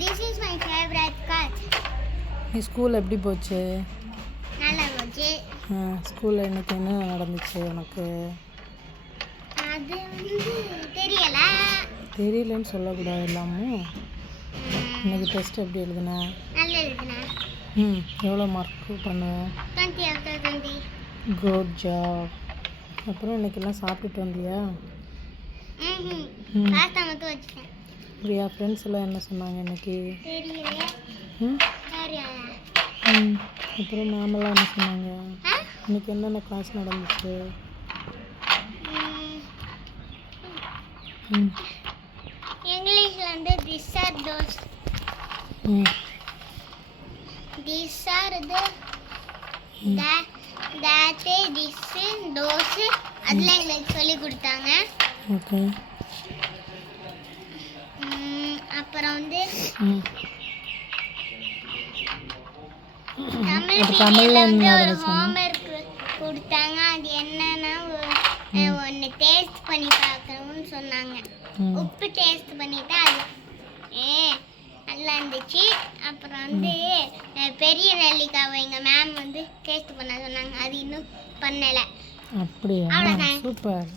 This is my favorite car. நீ school எப்படி போச்சு? நல்லா போச்சு. ஸ்கூலில் இன்னைக்கு என்ன நடந்துச்சு உனக்கு? அது தெரியல. தெரியலன்னு சொல்லக்கூடாது எல்லாமே. இன்னைக்கு டெஸ்ட் எப்படி எழுதுன? நல்லா எழுதுனேன். எவ்வளோ மார்க் பண்ணுவேன்? 20 out of 20. Good job. அப்புறம் இன்னைக்கெல்லாம் சாப்பிட்டுட்டு வந்தியா? பாஸ்தா மட்டும் வச்சுட்டேன். அப்படியா? ஃப்ரெண்ட்ஸ் எல்லாம் என்ன சொன்னாங்க இன்னைக்கு? தெரியல. அப்புறம் மேமெல்லாம் என்ன சொன்னாங்க? இன்னைக்கு என்னென்ன கிளாஸ் நடந்துச்சு? இங்கிலீஷில் வந்து this are those. This are that this those அதில் எங்களுக்கு சொல்லி கொடுத்தாங்க. ஓகே. அப்புறம் வந்து தமிழ்ல வந்து ஒரு ஹோம்ஒர்க் கொடுத்தாங்க. அது என்னன்னா ஒன்று டேஸ்ட் பண்ணி பார்க்கணும்னு சொன்னாங்க. உப்பு டேஸ்ட் பண்ணிட்டு அது நல்லா இருந்துச்சு. அப்புறம் வந்து பெரிய நெல்லிக்காவை எங்கள் மேம் வந்து டேஸ்ட் பண்ண சொன்னாங்க. அது இன்னும் பண்ணலை. அப்படியா? அவ்வளோதான். சூப்பர்.